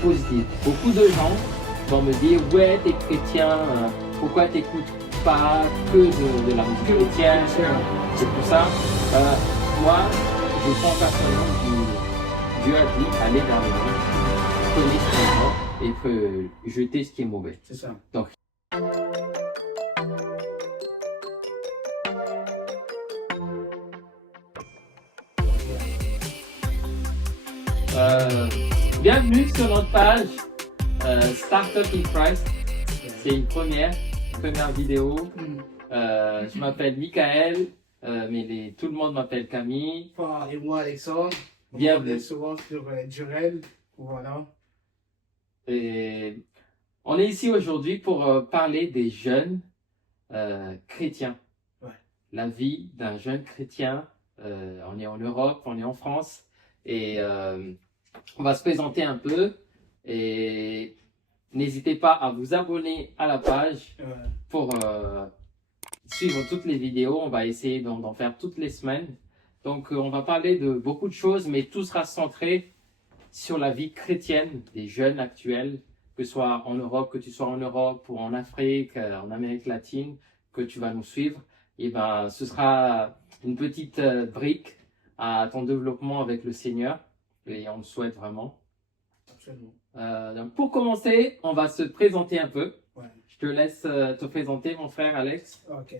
positive. Beaucoup de gens vont me dire ouais, t'es chrétien, pourquoi t'écoutes pas que de la musique chrétienne, c'est pour ça. Moi, je pense personnellement que Dieu a dit allez vers le monde, prenez ce qui est bon et jeter ce qui est mauvais. C'est ça. Donc, bienvenue sur notre page Startup in Christ. C'est une première vidéo. Je m'appelle Michael, mais tout le monde m'appelle Camille. Et moi, Alexandre. Bienvenue. On est souvent sur Durel. Voilà. Et on est ici aujourd'hui pour parler des jeunes chrétiens. Ouais. La vie d'un jeune chrétien. On est en Europe, on est en France. Et on va se présenter un peu. Et n'hésitez pas à vous abonner à la page pour suivre toutes les vidéos. On va essayer d'en faire toutes les semaines. Donc on va parler de beaucoup de choses, mais tout sera centré sur la vie chrétienne des jeunes actuels, que ce soit en Europe, que tu sois en Europe ou en Afrique, en Amérique latine, que tu vas nous suivre. Et ben, ce sera une petite brique à ton développement avec le Seigneur. Et on le souhaite vraiment. Absolument. Donc pour commencer, on va se présenter un peu. Ouais. Je te laisse te présenter, mon frère Alex. Ok.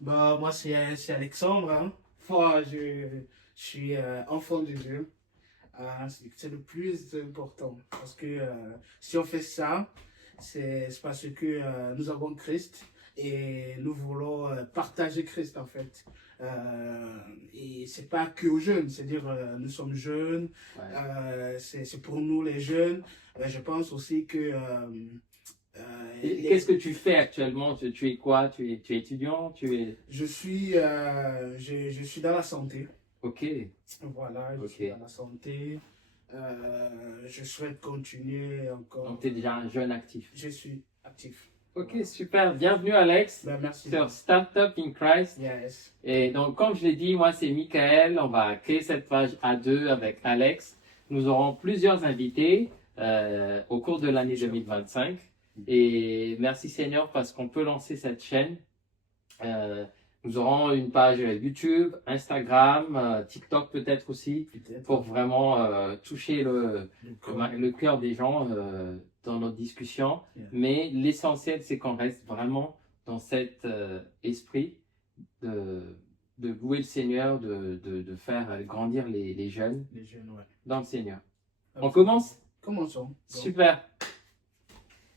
Bah, moi, c'est Alexandre. Hein. Moi, je suis enfant de Dieu. C'est le plus important. Parce que si on fait ça, c'est parce que nous avons Christ et nous voulons partager Christ en fait. Et c'est pas que aux jeunes, c'est-à-dire nous sommes jeunes, c'est pour nous les jeunes. Je pense aussi que qu'est-ce que tu fais actuellement? Tu es quoi? Tu es étudiant? Je suis dans la santé. Ok. Voilà, je suis dans la santé. Je souhaite continuer encore. Donc tu es déjà un jeune actif. Je suis actif. Ok, super. Bienvenue Alex merci. Sur Startup in Christ. Yes. Et donc comme je l'ai dit, moi c'est Michael. On va créer cette page à deux avec Alex. Nous aurons plusieurs invités au cours de l'année 2025. Et merci Seigneur parce qu'on peut lancer cette chaîne. Nous aurons une page YouTube, Instagram, TikTok peut-être aussi, pour vraiment toucher le cœur des gens dans notre discussion. Yeah. Mais l'essentiel, c'est qu'on reste vraiment dans cet esprit de louer le Seigneur, de faire grandir les jeunes, dans le Seigneur. On commence? Commençons. Super.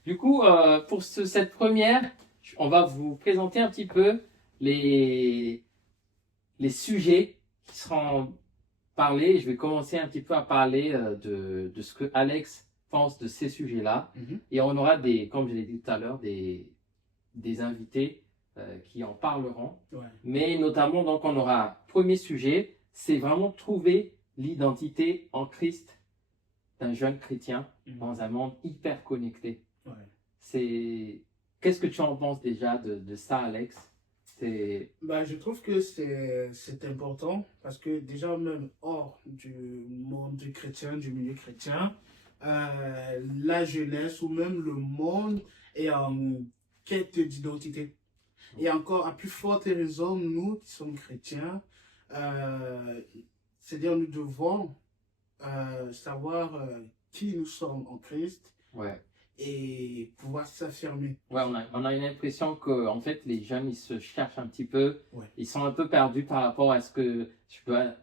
Du coup, pour cette première, on va vous présenter un petit peu les sujets qui seront parlés. Je vais commencer un petit peu à parler de ce que Alex pense de ces sujets-là. Et on aura comme je l'ai dit tout à l'heure, des invités qui en parleront. Ouais. Mais notamment, donc, on aura, premier sujet, c'est vraiment trouver l'identité en Christ d'un jeune chrétien dans un monde hyper connecté. Ouais. Qu'est-ce que tu en penses déjà de ça, Alex? Je trouve que c'est important parce que déjà même hors du monde chrétien, du milieu chrétien, la jeunesse ou même le monde est en quête d'identité. Et encore, à plus forte raison, nous qui sommes chrétiens, c'est-à-dire nous devons savoir qui nous sommes en Christ. Ouais. Et pouvoir s'affirmer. Ouais, on a une impression que en fait les jeunes ils se cherchent un petit peu, ils sont un peu perdus par rapport à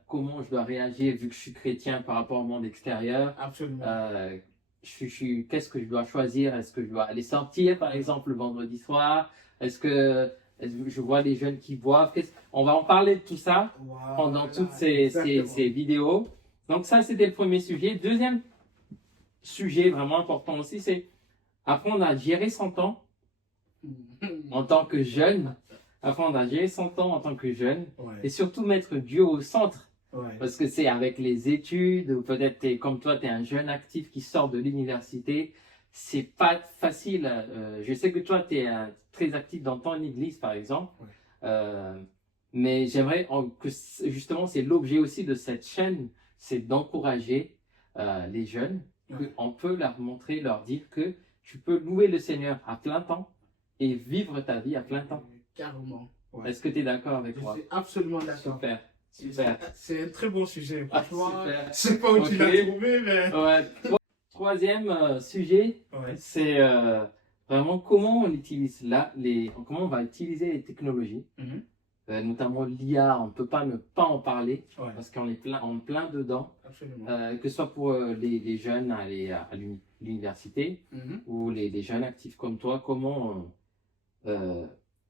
comment je dois réagir vu que je suis chrétien par rapport au monde extérieur. Absolument. Qu'est-ce que je dois choisir? Est-ce que je dois aller sortir par exemple le vendredi soir? Est-ce que je vois les jeunes qui boivent? On va en parler de tout ça pendant toutes ces vidéos. Donc ça c'était le premier sujet. Deuxième sujet vraiment important aussi, c'est apprendre à gérer son temps en tant que jeune, apprendre à gérer son temps en tant que jeune, et surtout mettre Dieu au centre. Parce que c'est avec les études, ou peut-être comme toi, tu es un jeune actif qui sort de l'université, c'est pas facile. Je sais que toi, tu es très actif dans ton église, par exemple, mais j'aimerais que justement, c'est l'objet aussi de cette chaîne, c'est d'encourager les jeunes On peut leur montrer, leur dire que tu peux louer le Seigneur à plein temps et vivre ta vie à plein temps. Carrément. Ouais. Est-ce que tu es d'accord avec Je moi? suis absolument d'accord. Super. Super. C'est un très bon sujet. Franchement, super. je sais pas où tu l'as trouvé, mais. Ouais. Troisième sujet, Ouais. c'est vraiment comment on utilise comment on va utiliser les technologies, notamment l'IA. On ne peut pas ne pas en parler parce qu'on est en plein dedans. Absolument. Que ce soit pour les jeunes à aller à l'université ou les jeunes actifs comme toi, comment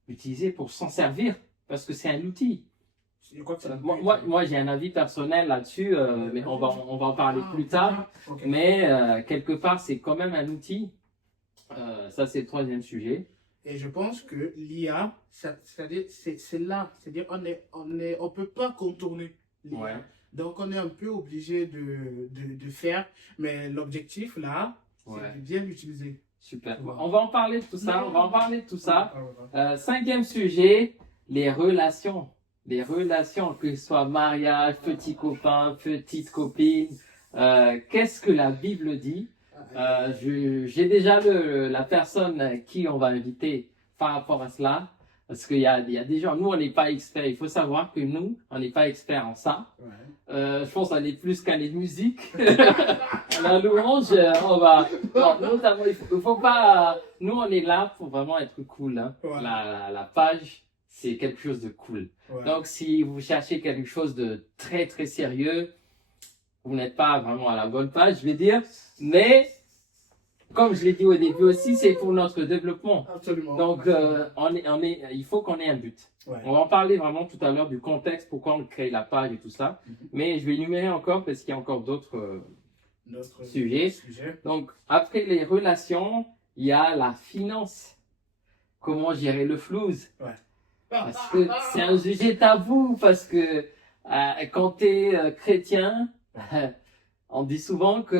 utiliser pour s'en servir parce que c'est un outil. Moi j'ai un avis personnel là-dessus, mais on va en parler plus tard. Okay. Mais quelque part, c'est quand même un outil. Ça, c'est le troisième sujet. Et je pense que l'IA, c'est là. C'est-à-dire on peut pas contourner l'IA. Ouais. Donc, on est un peu obligé de faire. Mais l'objectif, là, c'est de bien l'utiliser. Super. Ouais. On va en parler de tout ça. Cinquième sujet, les relations. Les relations, que ce soit mariage, petit copain, petite copine. Qu'est-ce que la Bible dit? J'ai déjà la personne qui on va inviter par rapport à cela. Parce qu'il y a des gens, nous on n'est pas experts. Il faut savoir que nous, on n'est pas experts en ça. Ouais. Je pense qu'on est plus qu'à les musiques. La louange, on va... Non, notamment, il faut pas... Nous on est là pour vraiment être cool. Hein. Ouais. La page, c'est quelque chose de cool. Ouais. Donc, si vous cherchez quelque chose de très, très sérieux, vous n'êtes pas vraiment à la bonne page, je vais dire. Mais, comme je l'ai dit au début aussi, c'est pour notre développement. Absolument. Donc, il faut qu'on ait un but. Ouais. On va en parler vraiment tout à l'heure du contexte, pourquoi on crée la page et tout ça. Mais je vais énumérer encore parce qu'il y a encore d'autres sujets. Donc, après les relations, il y a la finance. Comment gérer le flouze. Ouais. Parce que c'est un sujet tabou, parce que quand tu es chrétien, on dit souvent que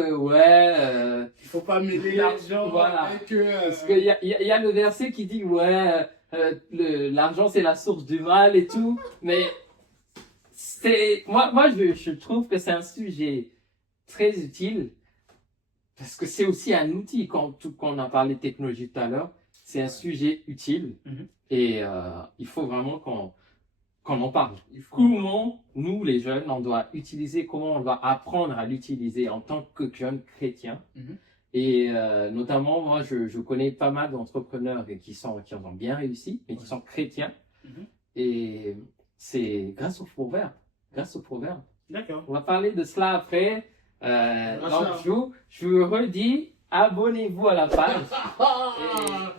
il faut pas mêler l'argent avec parce qu'il y a le verset qui dit l'argent c'est la source du mal et tout, mais moi je trouve que c'est un sujet très utile parce que c'est aussi un outil. Quand on a parlé de technologie tout à l'heure, c'est un sujet utile. Et il faut vraiment qu'on en parle. Comment nous, les jeunes, on doit utiliser, comment on doit apprendre à l'utiliser en tant que jeune chrétien. Et notamment, moi, je connais pas mal d'entrepreneurs qui ont bien réussi, mais qui sont chrétiens. Et c'est grâce au proverbe. D'accord. On va parler de cela après. Donc, je vous redis, abonnez-vous à la page.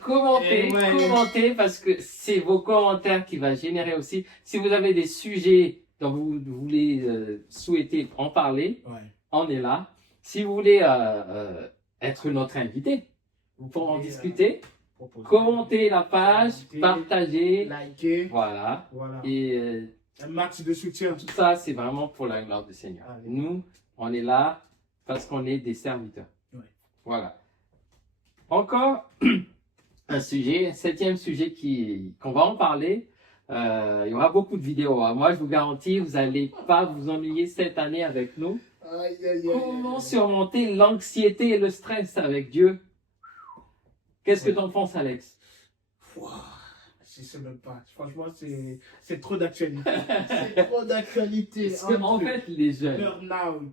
Commentez parce que c'est vos commentaires qui vont générer aussi. Si vous avez des sujets dont vous voulez souhaiter en parler, on est là. Si vous voulez être notre invité, vous pourrez en discuter. Commentez la page, partagez, likez. Voilà. Et un max de soutien. Tout ça, c'est vraiment pour la gloire du Seigneur. Nous, on est là parce qu'on est des serviteurs. Voilà. Encore un sujet, septième sujet qu'on va en parler. Il y aura beaucoup de vidéos. Moi, je vous garantis, vous n'allez pas vous ennuyer cette année avec nous. Comment surmonter l'anxiété et le stress avec Dieu? Qu'est-ce que tu en penses, Alex? Je sais même pas. Franchement, c'est trop d'actualité. C'est trop d'actualité. Parce qu'en fait, les jeunes... Burn-out,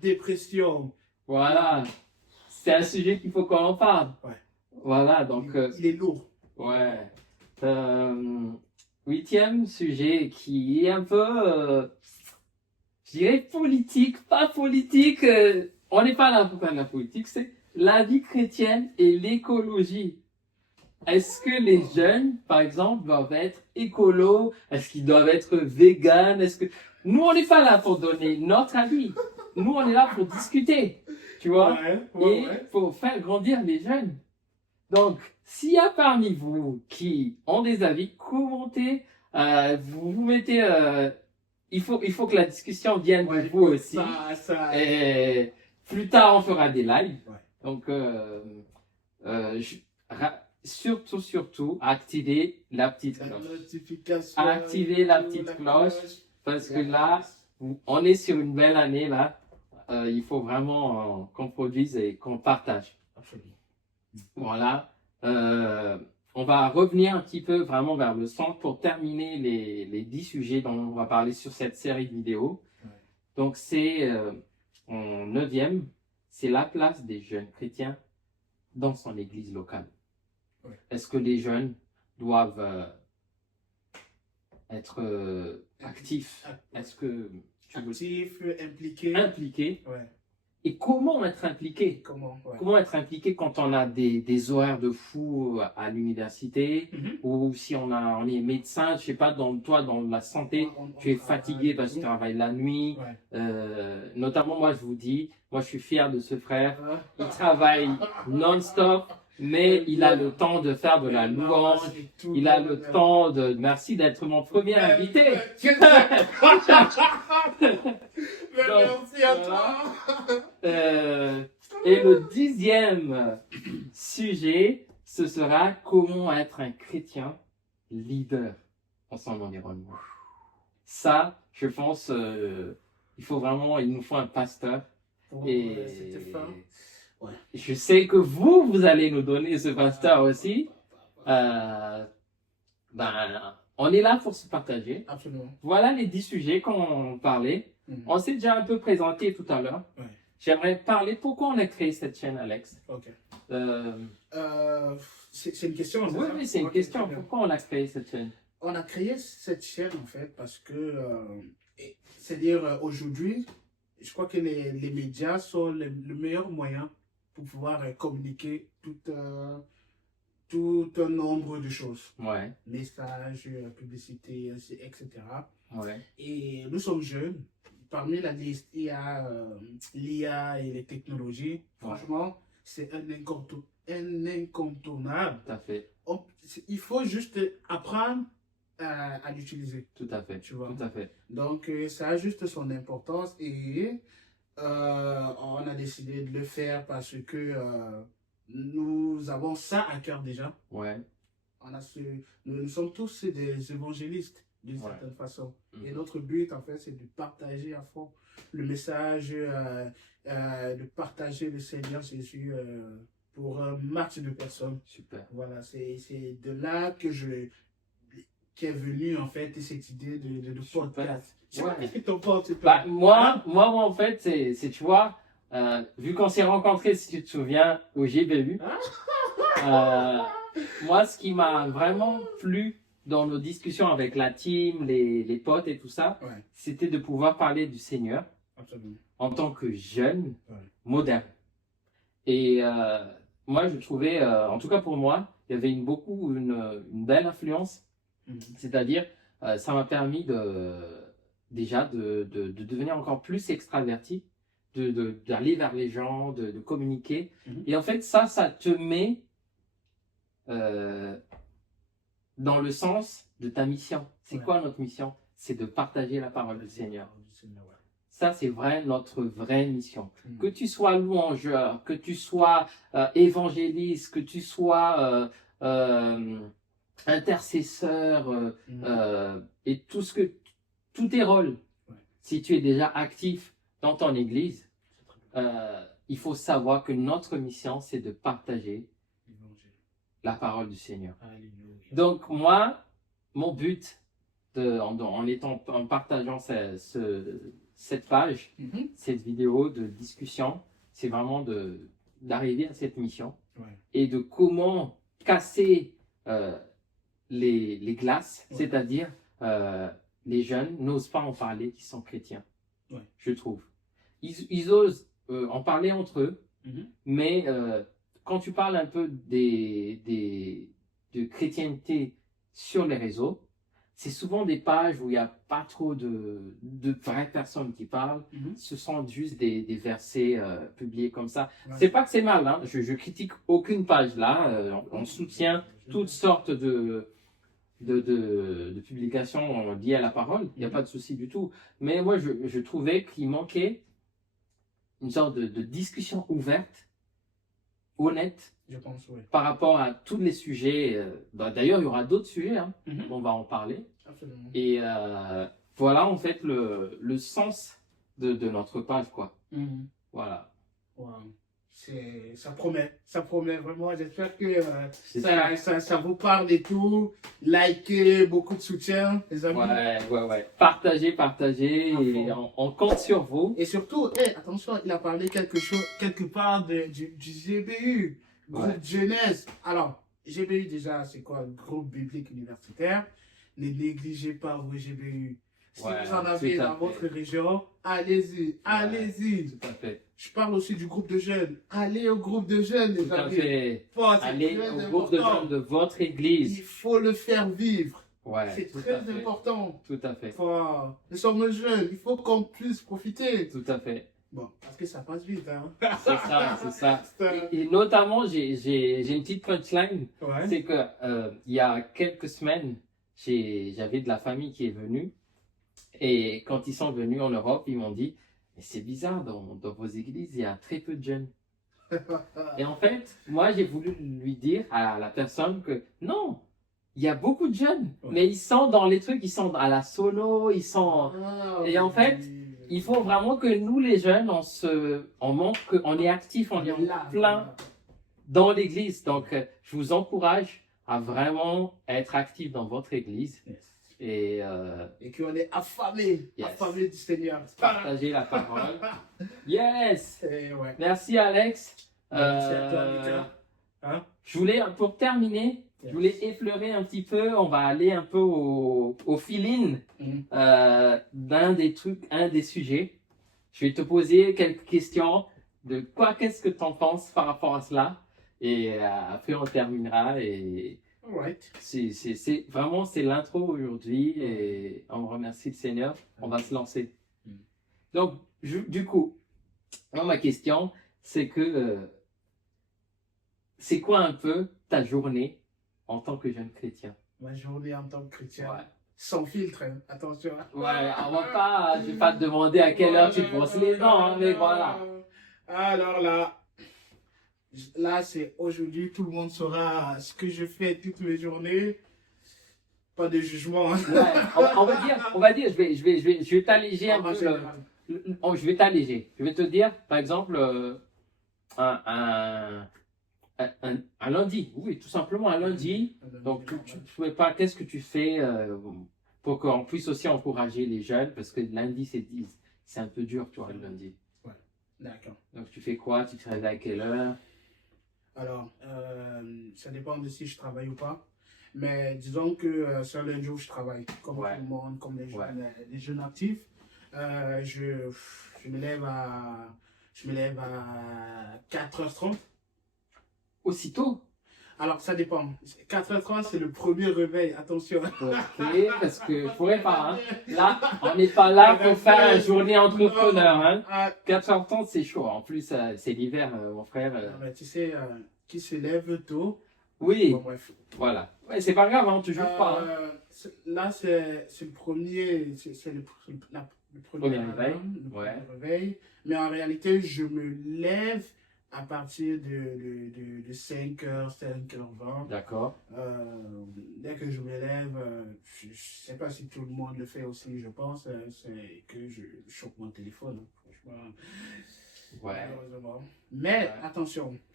dépression. Voilà. C'est un sujet qu'il faut qu'on en parle. Voilà, donc... il est lourd. Huitième sujet qui est un peu... je dirais politique, pas politique. On n'est pas là pour faire de la politique. C'est la vie chrétienne et l'écologie. Est-ce que les jeunes, par exemple, doivent être écolos? Est-ce qu'ils doivent être véganes? Nous, on n'est pas là pour donner notre avis. Nous, on est là pour discuter. Tu vois? Et pour faire grandir les jeunes. Donc, s'il y a parmi vous qui ont des avis, commentez. Vous mettez... il faut que la discussion vienne de vous aussi. Et plus tard, on fera des lives. Donc, surtout, activez la petite cloche. Activez la petite cloche. Parce que là, on est sur une belle année, là. il faut vraiment qu'on produise et qu'on partage. Absolument. Voilà. On va revenir un petit peu vraiment vers le centre pour terminer les 10 sujets dont on va parler sur cette série de vidéos. Ouais. Donc, c'est en 9e, c'est la place des jeunes chrétiens dans son église locale. Ouais. Est-ce que les jeunes doivent être actifs? Est-ce que tu veux Actif, impliqué. impliquer? Ouais. Et comment être impliqué? Comment? Ouais. Comment être impliqué quand on a des horaires de fou à l'université, ou si on est médecin, je sais pas, toi, dans la santé, tu es fatigué parce que tu travailles la nuit. Ouais. Notamment, moi, je vous dis, moi, je suis fier de ce frère. Il travaille non-stop, mais il a le temps de faire de la louange. Il a le temps de... Merci d'être mon premier invité. Merci à toi. Et le 10e sujet, ce sera comment être un chrétien leader dans son environnement. Ça, je pense, il nous faut un pasteur. Et ouais. Je sais que vous allez nous donner ce pasteur aussi. On est là pour se partager. Absolument. Voilà les 10 sujets qu'on parlait. On s'est déjà un peu présenté tout à l'heure. Ouais. J'aimerais parler pourquoi on a créé cette chaîne, Alex. Ok. C'est une question. Oui, c'est une question. Pourquoi on a créé cette chaîne? On a créé cette chaîne en fait parce que, c'est-à-dire aujourd'hui, je crois que les médias sont le meilleur moyen pour pouvoir communiquer tout un nombre de choses. Ouais. Messages, publicité, etc. Ouais. Et nous sommes jeunes. Parmi la liste, il y a l'IA et les technologies. Franchement, c'est un incontournable. Tout à fait. Il faut juste apprendre à l'utiliser. Tout à fait. Tu vois? Tout à fait. Donc, ça a juste son importance et on a décidé de le faire parce que nous avons ça à cœur déjà. Ouais. Nous sommes tous des évangélistes d'une certaine façon. Et notre but, en fait, c'est de partager à fond le message, de partager le Seigneur Jésus pour un max de personnes. Super. Voilà, c'est de là qu'est venue, en fait, cette idée de podcast. Qu'est-ce que t'en penses? Moi, en fait, c'est tu vois, vu qu'on s'est rencontrés, si tu te souviens, au GBU, moi, ce qui m'a vraiment plu dans nos discussions avec la team, les potes et tout ça, c'était de pouvoir parler du Seigneur. Absolument. En tant que jeune, moderne. Et moi, je trouvais, en tout cas pour moi, il y avait une belle influence. C'est-à-dire, ça m'a permis déjà de devenir encore plus extraverti, d'aller vers les gens, de communiquer. Et en fait, ça te met dans le sens de ta mission. C'est quoi notre mission? C'est de partager la parole du Seigneur. Ça, c'est notre vraie mission. Que tu sois louangeur, que tu sois évangéliste, que tu sois intercesseur, et tous tes rôles. Si tu es déjà actif dans ton église, il faut savoir que notre mission, c'est de partager la parole du Seigneur. Donc moi, mon but, en partageant cette page, cette vidéo de discussion, c'est vraiment d'arriver à cette mission et de comment casser les glaces, c'est-à-dire les jeunes n'osent pas en parler qui sont chrétiens, je trouve. Ils osent en parler entre eux, mais quand tu parles un peu de chrétienté sur les réseaux, c'est souvent des pages où il n'y a pas trop de vraies personnes qui parlent. Ce sont juste des versets publiés comme ça. C'est pas que c'est mal, hein. Je critique aucune page là. On soutient toutes sortes de publications liées à la parole. Il n'y a pas de souci du tout. Mais moi, je trouvais qu'il manquait une sorte de discussion ouverte, honnête, je pense, par rapport à tous les sujets. D'ailleurs, il y aura d'autres sujets, hein, on va en parler. Absolument. Et voilà, en fait, le sens de notre page, quoi. Mhm. Voilà. Wow. Ça promet vraiment. J'espère que C'est ça. ça vous parle et tout. Likez, beaucoup de soutien, les amis. Ouais. Partagez, À et fond. on compte sur vous. Et surtout, attention, il a parlé quelque part du GBU, groupe Ouais. jeunesse. Alors, GBU déjà, c'est quoi? Groupe biblique universitaire. Ne négligez pas vos GBU. Si Ouais, vous en avez tout à dans fait. votre région, allez-y, allez-y. Tout à fait. Je parle aussi du groupe de jeunes. Allez au groupe de jeunes, les Tout à amis. fait. Oh, c'est Allez très au groupe de important. jeunes de votre Il église. faut le faire vivre. Ouais. C'est Tout très à fait. important. Tout à fait. Nous sommes jeunes, il faut qu'on puisse profiter. Tout à fait. Bon, parce que ça passe vite, hein. C'est ça. Et notamment, j'ai une petite punchline. Ouais. C'est que il y a quelques semaines, j'avais de la famille qui est venue. Et quand ils sont venus en Europe, ils m'ont dit, mais c'est bizarre, dans vos églises, il y a très peu de jeunes. Et en fait, moi, j'ai voulu lui dire à la personne que non, il y a beaucoup de jeunes, Ouais. mais ils sont dans les trucs, ils sont à la sono, ils sont... Et en fait, il faut vraiment que nous, les jeunes, on montre qu'on est actifs, on est là, plein dans l'église. Donc, je vous encourage à vraiment être actif dans votre église. Yes. Et qu'on est affamé, Yes. affamé du Seigneur. partager la parole. Yes! Ouais. Merci Alex. Merci à toi, Mika. Hein? Je voulais, pour terminer, je voulais effleurer un petit peu, on va aller un peu au feeling Mhm. d'un des sujets. Je vais te poser quelques questions de qu'est-ce que tu en penses par rapport à cela. Et après on terminera et Alright. c'est vraiment c'est l'intro aujourd'hui et on remercie le Seigneur. On va se lancer. Mhm. Donc du coup, moi, ma question c'est que c'est quoi un peu ta journée en tant que jeune chrétien? Ma journée en tant que chrétien. Ouais. Sans filtre, hein. Attention. Ouais, je vais pas te demander à quelle heure tu te brosses les dents, hein, mais voilà. Alors là c'est aujourd'hui, tout le monde saura ce que je fais toutes mes journées. Pas de jugement. Hein. Ouais, on va dire, je vais t'alléger un En peu. général. Je vais t'alléger. Je vais te dire, par exemple, un lundi. Oui, tout simplement un lundi. Donc, tu fais pas, qu'est-ce que tu fais pour qu'on puisse aussi encourager les jeunes? Parce que lundi, c'est un peu dur, tu vois, le lundi. Ouais, d'accord. Donc, tu fais quoi? Tu te réveilles à quelle heure? Alors, ça dépend de si je travaille ou pas. Mais disons que c'est un lundi où je travaille, comme Ouais. tout le monde, comme Ouais. les jeunes actifs. Je me lève à 4h30. Aussitôt? Alors, ça dépend. 4h30, c'est le premier réveil. Attention. Ok, parce que je pourrais pas. Hein. Là, on n'est pas là pour faire une journée entrepreneur. Hein. 4h30, c'est chaud. En plus, c'est l'hiver, mon frère. Non, mais tu sais, qui se lève tôt. Oui, Bon, bref. voilà. Ouais, c'est pas grave, hein, tu joues pas. Hein. Là, c'est le premier, le Premier réveil. alarme, Ouais. premier réveil. Mais en réalité, je me lève à partir de 5h, 5h20. D'accord. Dès que je me lève, je ne sais pas si tout le monde le fait aussi, je pense, c'est que je chope mon téléphone. Franchement. Ouais. Malheureusement. Mais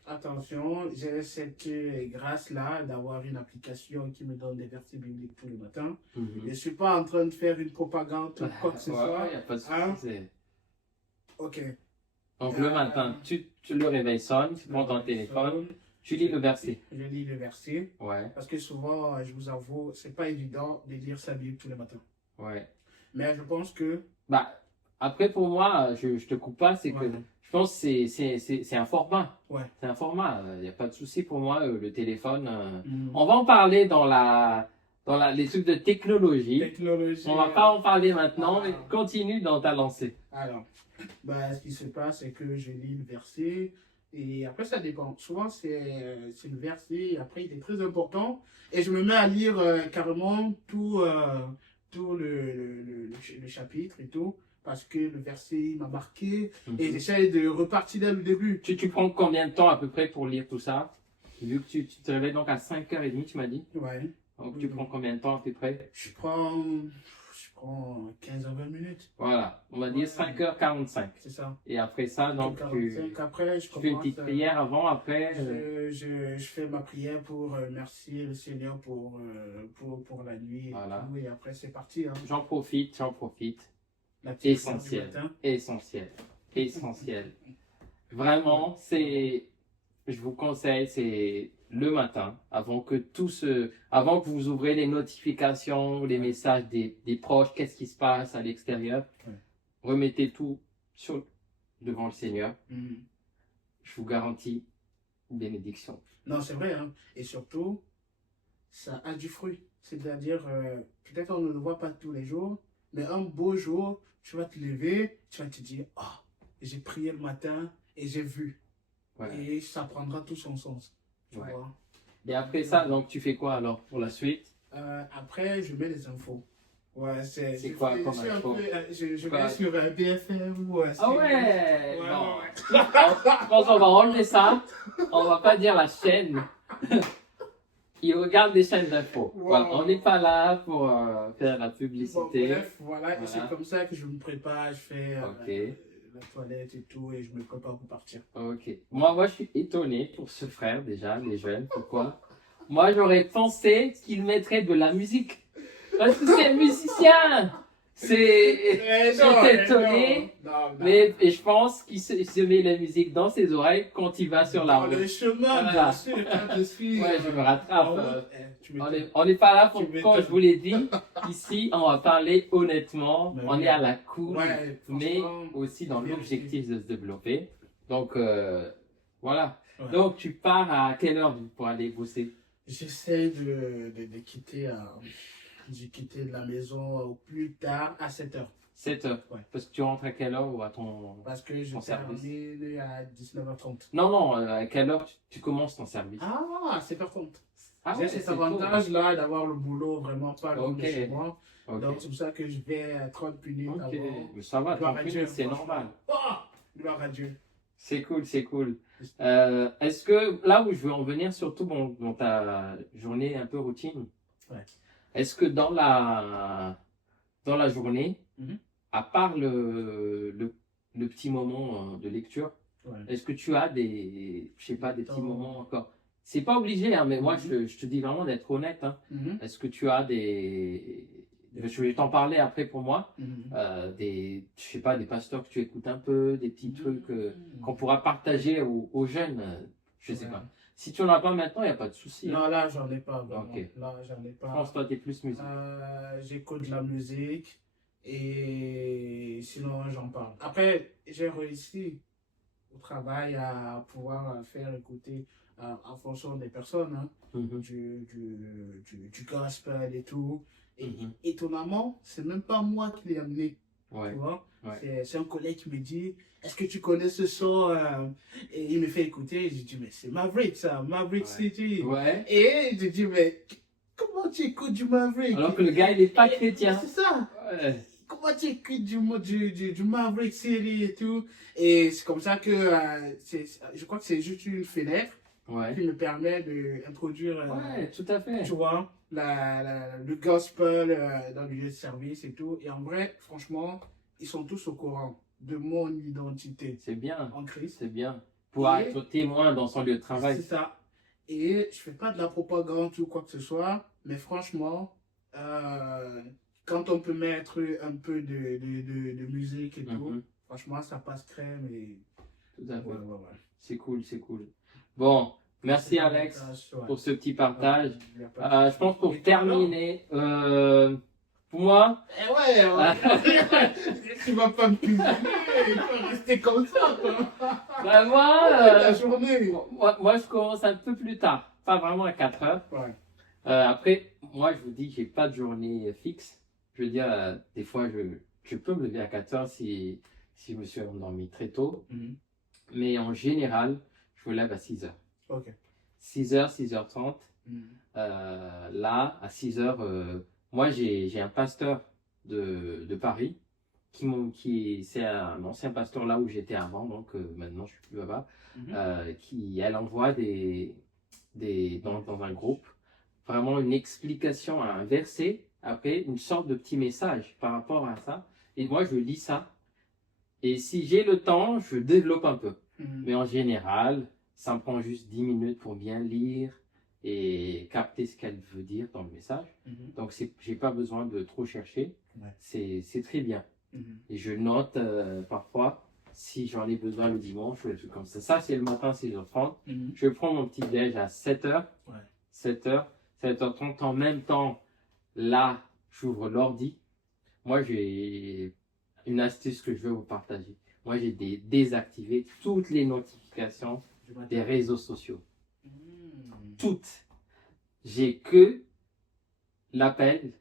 attention, j'ai cette grâce-là d'avoir une application qui me donne des versets bibliques tous les matins. Je ne suis pas en train de faire une propagande ou quoi que ce soit. Il n'y a pas de souci. Hein? Ok. Donc le matin, le réveil sonne, tu prends ton téléphone, tu lis le verset. Je lis le verset. Ouais, Parce que souvent, je vous avoue, c'est pas évident de lire sa Bible tous les matins. ouais. Mais je pense que. Bah, après pour moi, je te coupe pas, c'est que Ouais. je pense que c'est un format. Ouais. C'est un format, il n'y a pas de souci pour moi, le téléphone. Mm. On va en parler dans les trucs de technologie. Technologie. On va pas en parler maintenant, mais continue dans ta lancée. Alors, ce qui se passe, c'est que je lis le verset. Et après, ça dépend. Souvent, c'est le verset. Après, il est très important. Et je me mets à lire carrément tout le chapitre et tout. Parce que le verset m'a marqué. Et j'essaie de repartir dès le début. Tu prends combien de temps à peu près pour lire tout ça? Vu que tu te réveilles donc à 5h30, tu m'as dit. Ouais. Donc tu prends combien de temps à peu près? Je prends prend 15 à 20 minutes. Voilà, on va dire 5h45. C'est ça. Et après ça, donc, 5h45, après, je tu fais une commence. petite prière avant, après. Je fais ma prière pour remercier le Seigneur pour la nuit et Voilà. tout. Et après, c'est parti. Hein. J'en profite. La petite Essentiel. prière du matin. Essentiel. Vraiment, je vous conseille, c'est le matin, avant que vous ouvrez les notifications, les messages des proches, qu'est-ce qui se passe à l'extérieur, remettez tout devant le Seigneur. Je vous garantis une bénédiction. Non, c'est vrai. Hein. Et surtout, ça a du fruit. C'est-à-dire, peut-être on ne le voit pas tous les jours, mais un beau jour, tu vas te lever, tu vas te dire, oh, j'ai prié le matin et j'ai vu. Ouais. Et ça prendra tout son sens. Tu Ouais. vois. Et après ça, donc tu fais quoi alors pour la suite? Après, je mets les infos. Ouais, C'est quoi comme info? Je vais sur BFM ou Ah ouais, Ouais, non. ouais. Je pense qu'on va enlever ça. On va pas dire la chaîne. Ils regardent des chaînes d'infos. Wow. Voilà, on n'est pas là pour faire la Bon, publicité. bref, voilà. Et Voilà. c'est comme ça que je me prépare, je fais Ok. la toilette et tout, et je me prépare pour partir. Ok. Moi, je suis étonné pour ce frère déjà, les jeunes. Pourquoi? Moi, j'aurais pensé qu'il mettrait de la musique. Parce que c'est un musicien. J'étais étonné. Mais et je pense qu'il se met la musique dans ses oreilles quand il va sur la Dans route. le chemin, Voilà. bien sûr, quand je suis. Ouais, je me rattrape. Tu m'étonnes. On n'est pas là pour, Tu quand m'étonnes. je vous l'ai dit, ici, on va parler honnêtement. Mais On oui. est à la cool, Ouais, mais franchement, aussi dans vérité. l'objectif de se développer. Donc, voilà. Ouais. Donc, tu pars à quelle heure pour aller bosser? J'essaie de quitter. J'ai quitté la maison au plus tard à 7h. 7 heures. Ouais. Parce que tu rentres à quelle heure ou à ton... Parce que je Ton service. termine à 19h30. Non, à quelle heure tu commences ton service? Ah, 7h30. Ah J'ai ouais, cet c'est tôt. avantage-là d'avoir le boulot vraiment pas loin Ok. de chez moi. Ok. Donc c'est pour ça que je vais 30 minutes Ok. avant. Mais ça va, Gloire 30 à Dieu, minutes, c'est franchement. normal. Oh, gloire à Dieu. C'est cool, c'est cool. Est-ce que là où je veux en venir, surtout dans ta journée un peu routine, Ouais. est-ce que dans la journée, Mhm. à part le petit moment de lecture, Ouais. est-ce que tu as des petits Temps. moments encore? C'est pas obligé, hein, mais moi Mhm. je te dis vraiment d'être honnête. Hein. Mhm. Est-ce que tu as je vais t'en parler après pour moi. Mhm. Je sais pas, des pasteurs que tu écoutes un peu, des petits trucs Mhm. qu'on pourra partager aux jeunes, je sais Ouais. pas. Si tu en as pas maintenant, il n'y a pas de souci. Hein. Non, là, j'en ai pas vraiment. Ok. Là, j'en ai Je pas. pense que toi, tu es plus musique. J'écoute de la musique et sinon, j'en parle. Après, j'ai réussi au travail à pouvoir faire écouter en fonction des personnes hein, Mhm. du gospel et tout. Et Mhm. étonnamment, c'est même pas moi qui l'ai amené. Ouais. Tu vois? Ouais. C'est un collègue qui me dit, est-ce que tu connais ce son? Et il me fait écouter. J'ai dit, mais c'est Maverick ça, Maverick Ouais. City. Ouais. Et j'ai dit, mais comment tu écoutes du Maverick? Alors que le gars, il n'est pas chrétien. C'est ça. Ouais. Comment tu écoutes du Maverick City et tout? Et c'est comme ça que je crois que c'est juste une fenêtre Ouais. qui me permet d'introduire, Ouais, tout à fait. tu vois, le gospel dans le lieu de service et tout. Et en vrai, franchement, ils sont tous au courant de mon identité C'est bien. en Christ. C'est bien. Pour Et- être témoin dans son lieu de travail. C'est ça. Et je fais pas de la propagande ou quoi que ce soit, mais franchement, quand on peut mettre un peu de musique et tout, Mhm. franchement, ça passe crème et... Tout à fait. Ouais. C'est cool, c'est cool. Bon, merci Alex pour ce petit partage. Je pense pour terminer, pour moi, Tu vas pas me cuisiner, tu vas rester comme ça, toi. bah, La journée. moi, je commence un peu plus tard, pas vraiment à 4 heures. Ouais. Après, moi, je vous dis, j'ai pas de journée fixe. Je veux dire, des fois, je peux me lever à 4 heures si je me suis endormi très tôt. Mhm. Mais en général, je me lève à 6 heures. Ok. 6 heures, 6h30. Mhm. Là, à 6 heures, moi, j'ai un pasteur de Paris c'est un ancien pasteur là où j'étais avant, donc maintenant je suis plus là-bas, elle envoie dans un groupe vraiment une explication à un verset après une sorte de petit message par rapport à ça. Et moi, je lis ça. Et si j'ai le temps, je développe un peu. Mais en général, ça me prend juste 10 minutes pour bien lire et capter ce qu'elle veut dire dans le message. Donc, j'ai pas besoin de trop chercher. Ouais. C'est très bien. Et je note parfois si j'en ai besoin le dimanche ou des trucs comme ça. Ça, c'est le matin, 6h30. Je prends mon petit déj à 7h. 7h, 7h30. En même temps, là, j'ouvre l'ordi. Moi, j'ai une astuce que je veux vous partager. Moi, j'ai désactivé toutes les notifications des réseaux sociaux. Toutes. J'ai que l'appel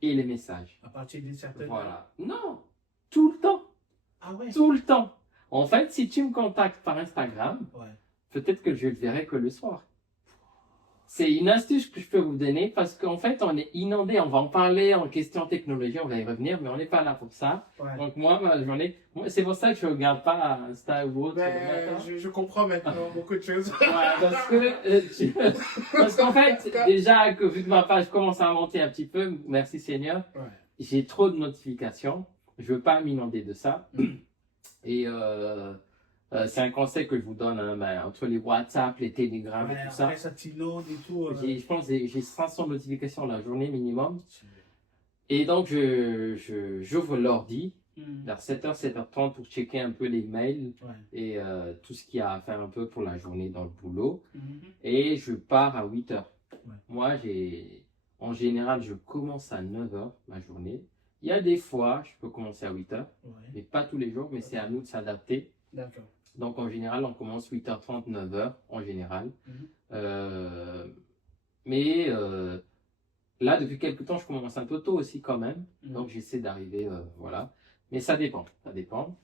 et les messages. À partir d'une certaine Voilà. Non, tout le temps. Ah ouais? Tout le temps. En fait, si tu me contactes par Instagram, peut-être que je le verrai que le soir. C'est une astuce que je peux vous donner parce qu'en fait, on est inondé. On va en parler en question technologie, on va y revenir, mais on n'est pas là pour ça. Donc moi, ma journée, c'est pour ça que je ne regarde pas Insta ou autre. Je comprends maintenant beaucoup de choses. Parce qu'en fait, déjà que vu que ma page commence à monter un petit peu, merci Seigneur, j'ai trop de notifications. Je ne veux pas m'inonder de ça. Et c'est un conseil que je vous donne, hein, entre les WhatsApp, les Telegram et tout ça. Ça t'inonde et tout. Je pense que j'ai 500 notifications la journée minimum. Et donc, j'ouvre l'ordi vers 7h, 7h30 pour checker un peu les mails et tout ce qu'il y a à faire un peu pour la journée dans le boulot. Et je pars à 8h. Moi, en général, je commence à 9h ma journée. Il y a des fois, je peux commencer à 8h, mais pas tous les jours, mais c'est à nous de s'adapter. D'accord. Donc, en général, on commence 8h30, 9h, en général. Mais là, depuis quelques temps, je commence un peu tôt aussi quand même. Donc, j'essaie d'arriver, voilà. Mais ça dépend, ça dépend.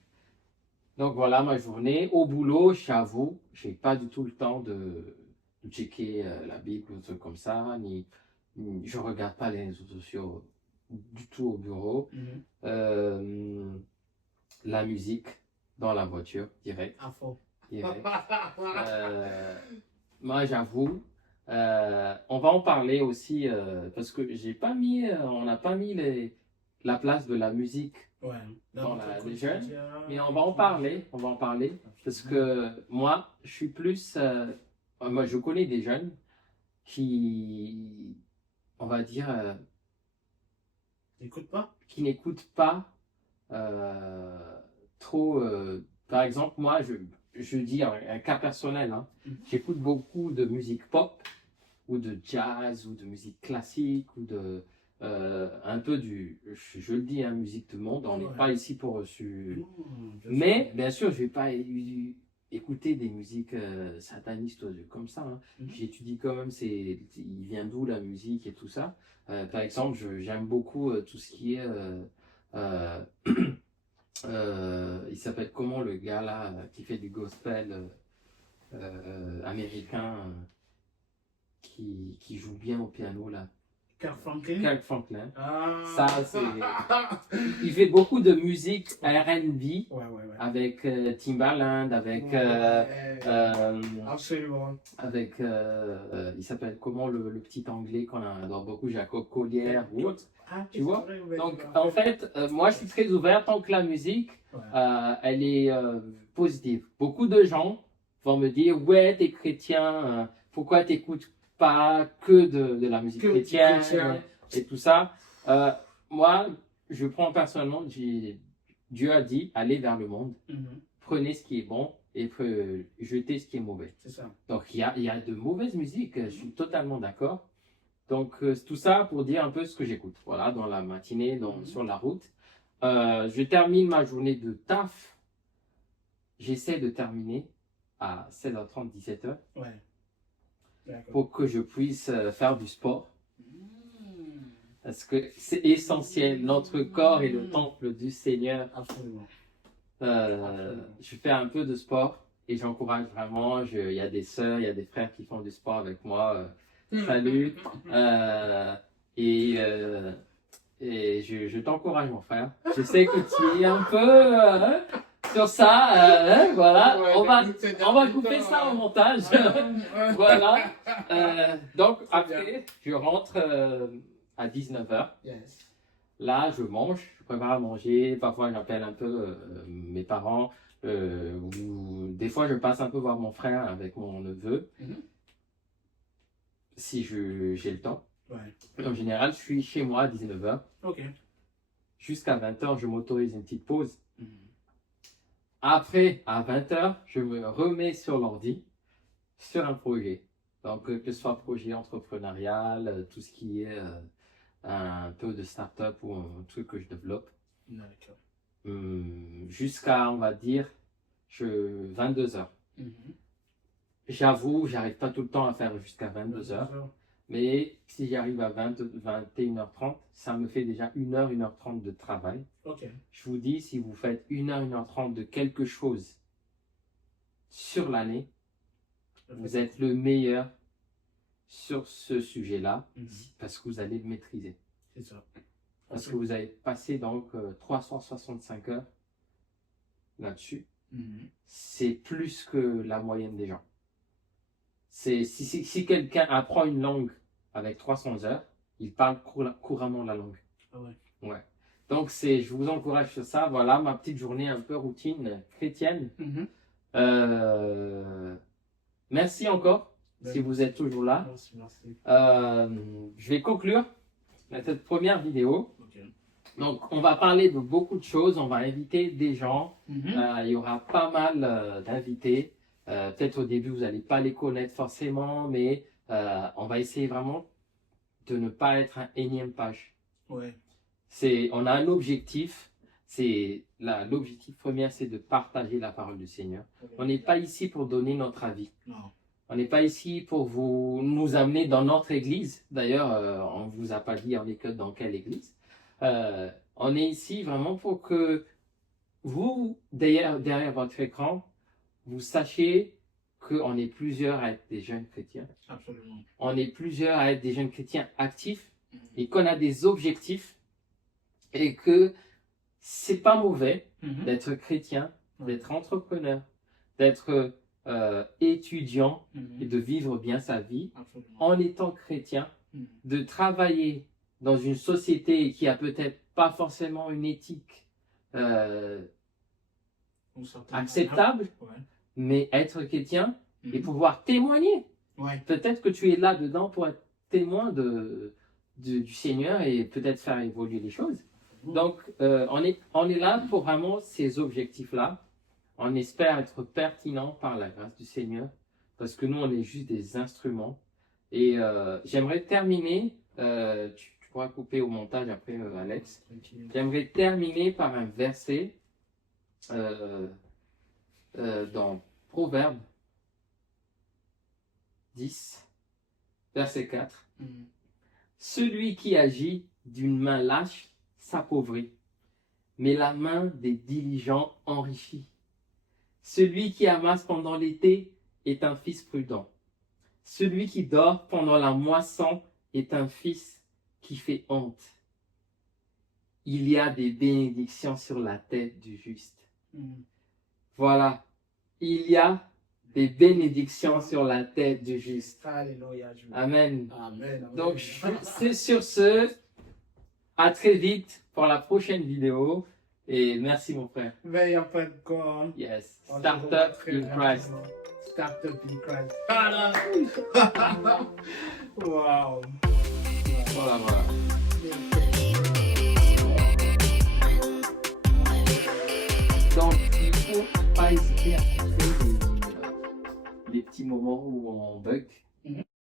Donc, voilà ma journée. Au boulot, j'avoue, je n'ai pas du tout le temps de checker la Bible ou des trucs comme ça. Je ne regarde pas les réseaux sociaux du tout au bureau. La musique dans la voiture, direct. À fond. Moi, j'avoue, on va en parler aussi parce que on n'a pas mis la place de la musique dans les jeunes, mais on va en parler, parce que moi, je suis plus, moi, je connais des jeunes qui, on va dire, qui n'écoutent pas trop. Par exemple, moi, je dis un cas personnel, hein, j'écoute beaucoup de musique pop ou de jazz ou de musique classique ou de un peu je le dis, hein, musique de monde. On n'est pas ici pour mais bien sûr, je vais pas écouter des musiques satanistes comme ça. Hein. J'étudie quand même, il vient d'où la musique et tout ça. Par exemple, j'aime beaucoup tout ce qui est il s'appelle comment le gars là qui fait du gospel américain qui joue bien au piano là. Kirk Franklin. Kirk Franklin. Ça, il fait beaucoup de musique R&B avec Timbaland, avec absolument. Avec il s'appelle comment le petit anglais qu'on adore beaucoup, Jacob Collier ou autre. Tu vois? Donc en fait, moi je suis très ouvert tant que la musique elle est positive. Beaucoup de gens vont me dire ouais, t'es chrétien, pourquoi t'écoutes pas que de la musique chrétienne et tout ça. Moi, je prends personnellement, Dieu a dit allez vers le monde, prenez ce qui est bon et jetez ce qui est mauvais. C'est ça. Donc il y a de mauvaises musiques, je suis totalement d'accord. Donc tout ça pour dire un peu ce que j'écoute. Voilà, dans la matinée, sur la route. Je termine ma journée de taf. J'essaie de terminer à 16h30, 17h. Pour que je puisse faire du sport. Parce que c'est essentiel. Notre corps est le temple du Seigneur. Absolument. Je fais un peu de sport et j'encourage vraiment. Il y a des sœurs, il y a des frères qui font du sport avec moi. Salut. Et je t'encourage, mon frère. Je sais que tu es un peu sur ça. Voilà. On va couper ça au montage. Voilà. Donc, après, je rentre à 19h. Yes. Là, je mange, je prépare à manger. Parfois, j'appelle un peu mes parents. Ou des fois, je passe un peu voir mon frère avec mon neveu. Si j'ai le temps. Ouais. En général, je suis chez moi à 19h. Ok. Jusqu'à 20h, je m'autorise une petite pause. Après, à 20h, je me remets sur l'ordi, sur un projet. Donc, que ce soit projet entrepreneurial, tout ce qui est un peu de start-up ou un truc que je développe. D'accord. Jusqu'à, on va dire, 22h. J'avoue, j'arrive pas tout le temps à faire jusqu'à 22h. Mais si j'arrive à 21h30, ça me fait déjà 1h, 1h30 de travail. Ok. Je vous dis, si vous faites 1h, 1h30 de quelque chose sur l'année, vous êtes le meilleur sur ce sujet-là, parce que vous allez le maîtriser. C'est ça. Parce que vous avez passé donc 365 heures là-dessus. C'est plus que la moyenne des gens. Si quelqu'un apprend une langue avec 300 heures, il parle couramment la langue. Ah ouais. Ouais. Donc, je vous encourage sur ça. Voilà ma petite journée un peu routine chrétienne. Merci encore, si vous êtes toujours là. Merci. Je vais conclure cette première vidéo. Okay. Donc, on va parler de beaucoup de choses. On va inviter des gens. Il y aura pas mal d'invités. Peut-être au début, vous n'allez pas les connaître forcément, mais on va essayer vraiment de ne pas être un énième page. Ouais. On a un objectif. L'objectif premier, c'est de partager la parole du Seigneur. Okay. On n'est pas ici pour donner notre avis. Non. On n'est pas ici pour nous amener dans notre église. D'ailleurs, on ne vous a pas dit dans quelle église. On est ici vraiment pour que vous, derrière votre écran, vous sachiez qu'on est plusieurs à être des jeunes chrétiens. Absolument. On est plusieurs à être des jeunes chrétiens actifs et qu'on a des objectifs et que c'est pas mauvais d'être chrétien, d'être entrepreneur, d'être étudiant et de vivre bien sa vie en étant chrétien, de travailler dans une société qui a peut-être pas forcément une éthique acceptable, mais être chrétien et pouvoir témoigner. Ouais. Peut-être que tu es là-dedans pour être témoin du Seigneur et peut-être faire évoluer les choses. Donc, on est là pour vraiment ces objectifs-là. On espère être pertinent par la grâce du Seigneur parce que nous, on est juste des instruments. Et j'aimerais terminer, tu pourras couper au montage après, Alex. J'aimerais terminer par un verset dans Proverbe 10, verset 4. Celui qui agit d'une main lâche s'appauvrit, mais la main des diligents enrichit. Celui qui amasse pendant l'été est un fils prudent. Celui qui dort pendant la moisson est un fils qui fait honte. Il y a des bénédictions sur la tête du juste. Voilà, il y a des bénédictions sur la tête du juste. Alléluia. Amen. Amen. Donc, c'est sur ce. À très vite pour la prochaine vidéo. Et merci, mon frère. Mais il n'y a pas de quoi. Yes. Startup in Christ. Startup in Christ. Wow. Voilà. Donc, il ne faut pas hésiter à créer des petits moments où on bug.